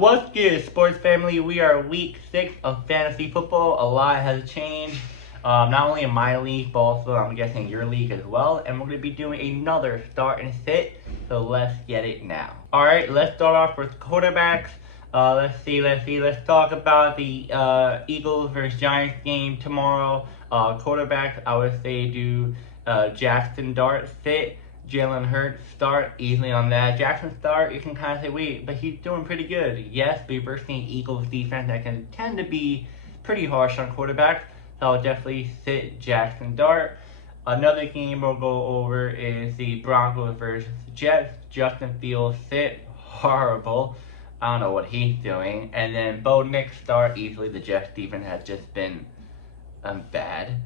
What's good, sports family? We are week 6 of fantasy football. A lot has changed, not only in my league, but also I'm guessing your league as well. And we're going to be doing another start and sit. So let's get it now. All right, let's start off with quarterbacks. Let's talk about the Eagles versus Giants game tomorrow. Quarterbacks, I would say do Jackson Dart sit. Jalen Hurts start easily on that. Jackson start, you can kind of say, wait, but he's doing pretty good. Yes, but we're seeing Eagles defense that can tend to be pretty harsh on quarterbacks. So I'll definitely sit Jackson Dart. Another game we'll go over is the Broncos versus Jets. Justin Fields sit. Horrible. I don't know what he's doing. And then Bo Nix start easily. The Jets defense has just been bad.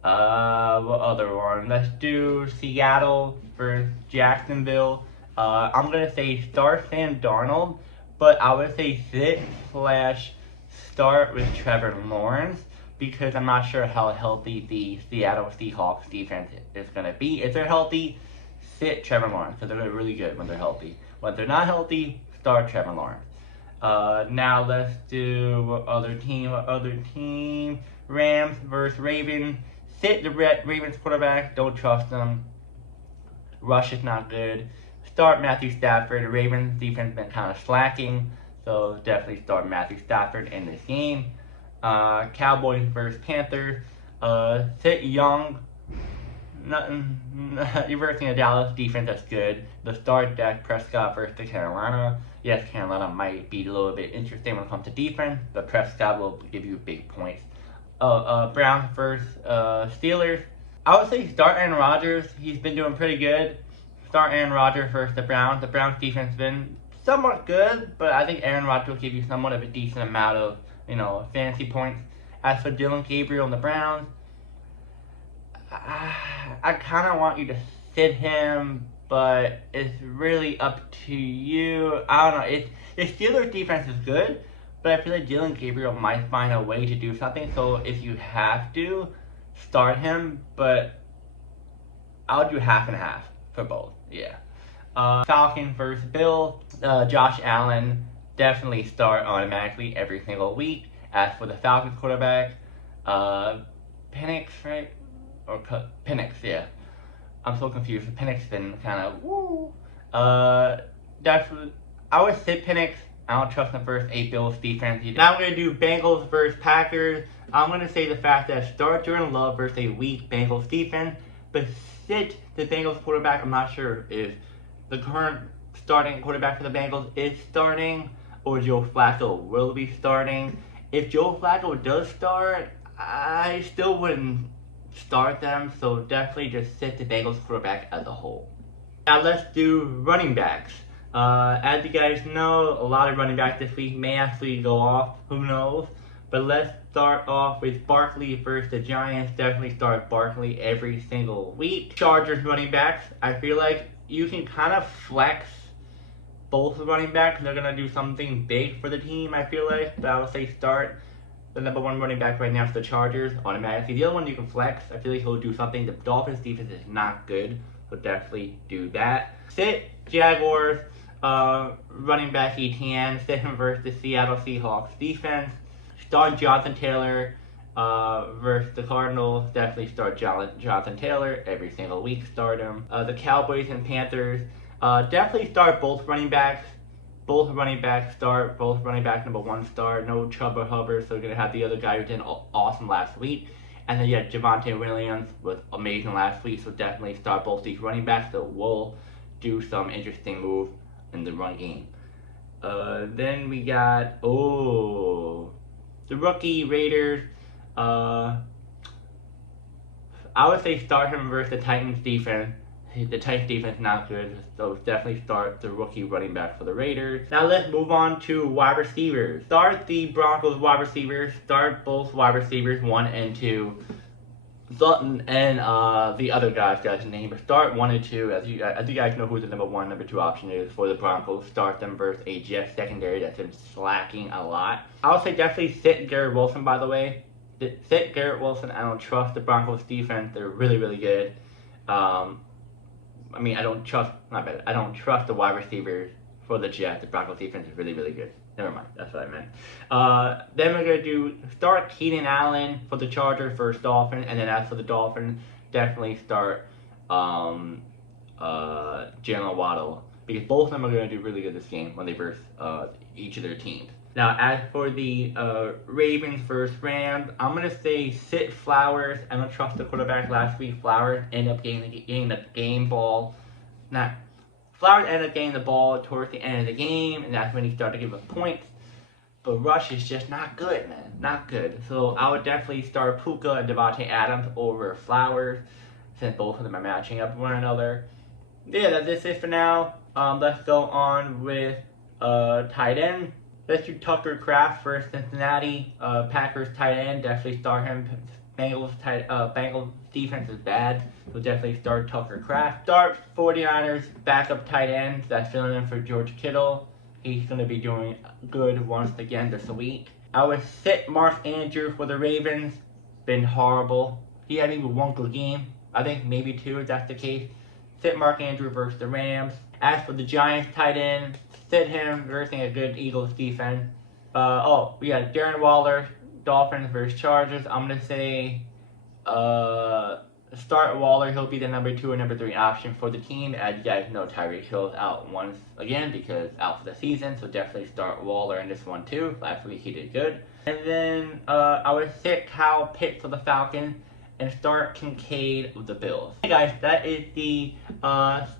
What other one? Let's do Seattle versus Jacksonville. I'm gonna say start Sam Darnold, but I would say sit/start with Trevor Lawrence because I'm not sure how healthy the Seattle Seahawks defense is gonna be. If they're healthy, sit Trevor Lawrence because they're really good when they're healthy. When they're not healthy, start Trevor Lawrence. Now let's do other team. Rams versus Ravens. Sit the Ravens quarterback. Don't trust them. Rush is not good. Start Matthew Stafford. The Ravens defense been kind of slacking, so definitely start Matthew Stafford in this game. Cowboys versus Panthers. Sit Young. You're versing a Dallas defense that's good. The start Dak Prescott versus Carolina. Yes, Carolina might be a little bit interesting when it comes to defense, but Prescott will give you big points. Browns versus Steelers. I would say start Aaron Rodgers. He's been doing pretty good. Start Aaron Rodgers versus the Browns. The Browns defense has been somewhat good, but I think Aaron Rodgers will give you somewhat of a decent amount of, fantasy points. As for Dylan Gabriel and the Browns, I kind of want you to sit him, but it's really up to you. I don't know. The Steelers defense is good, but I feel like Dylan Gabriel might find a way to do something. So if you have to, start him, but I'll do half and half for both. Yeah. Falcons versus Bills. Josh Allen definitely start automatically every single week. As for the Falcons quarterback, Penix, right? Or Penix, yeah. I'm so confused. Penix been kind of woo. Definitely, I would sit Penix. I don't trust the first 8 Bills defense. Now I'm going to do Bengals versus Packers. I'm going to say the fact that start Jordan Love versus a weak Bengals defense, but sit the Bengals quarterback. I'm not sure if the current starting quarterback for the Bengals is starting or Joe Flacco will be starting. If Joe Flacco does start, I still wouldn't start them, so definitely just sit the Bengals quarterback as a whole. Now let's do running backs. As you guys know, a lot of running backs this week may actually go off. Who knows? But let's start off with Barkley versus the Giants. Definitely start Barkley every single week. Chargers running backs. I feel like you can kind of flex both running backs. They're going to do something big for the team, I feel like. But I would say start the number 1 running back right now for the Chargers automatically. The other one you can flex. I feel like he'll do something. The Dolphins defense is not good, so definitely do that. Sit Jaguars. Running back ETN, sit him versus the Seattle Seahawks defense. Start Jonathan Taylor versus the Cardinals. Definitely start Jonathan Taylor every single week. Start him. The Cowboys and Panthers. Definitely start both running backs. Both running backs start. Both running back number 1 start. No Chubb or Hubbard, so you're gonna have the other guy who did awesome last week. And then you had Javonte Williams was amazing last week, so definitely start both these running backs. So we'll do some interesting moves in the run game. Then we got the rookie Raiders. I would say start him versus the Titans defense. The Titans defense is not good, so definitely start the rookie running back for the Raiders. Now let's move on to wide receivers. Start the Broncos wide receivers. Start both wide receivers 1 and 2. Sutton and the other guy's name. Start 1 and 2. As you guys know who the number 1, number 2 option is for the Broncos. Start them versus a Jets secondary that's been slacking a lot. I would say definitely sit Garrett Wilson, by the way. Sit Garrett Wilson. I don't trust the Broncos defense. They're really, really good. I don't trust the wide receivers for the Jets. The Broncos defense is really, really good. Never mind, that's what I meant. Then we're going to start Keenan Allen for the Chargers versus Dolphins, and then as for the Dolphins, definitely start Jalen Waddle, because both of them are going to do really good this game when they verse each of their teams. Now, as for the Ravens versus Rams, I'm going to say sit Flowers. I don't trust the quarterback last week. Flowers ended up getting the game ball. Flowers ended up getting the ball towards the end of the game, and that's when he started to give us points. But Rush is just not good, man. Not good. So I would definitely start Puka and Devontae Adams over Flowers, since both of them are matching up with one another. Yeah, that's it for now. Let's go on with tight end. Let's do Tucker Kraft for Cincinnati. Packers tight end. Definitely start him. Bengals defense is bad, so definitely start Tucker Kraft. Start 49ers backup tight end. That's filling in for George Kittle. He's going to be doing good once again this week. I would sit Mark Andrews for the Ravens. Been horrible. He had even one good game. I think maybe two if that's the case. Sit Mark Andrews versus the Rams. As for the Giants tight end, sit him versus a good Eagles defense. We got Darren Waller, Dolphins versus Chargers. I'm going to say start Waller. He'll be the number 2 or number 3 option for the team. As you guys know, Tyreek Hill's out once again because out for the season. So definitely start Waller in this one too. Last week he did good. And then I would sit Kyle Pitts for the Falcons and start Kincaid with the Bills. Hey guys, that is the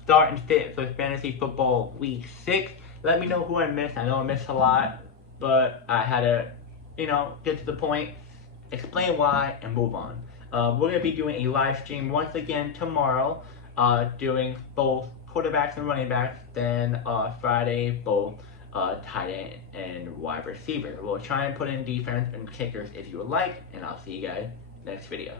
start and sit for Fantasy Football Week 6. Let me know who I missed. I know I missed a lot, but I had to, get to the point, explain why, and move on. We're going to be doing a live stream once again tomorrow, doing both quarterbacks and running backs, then Friday, both tight end and wide receiver. We'll try and put in defense and kickers if you would like, and I'll see you guys next video.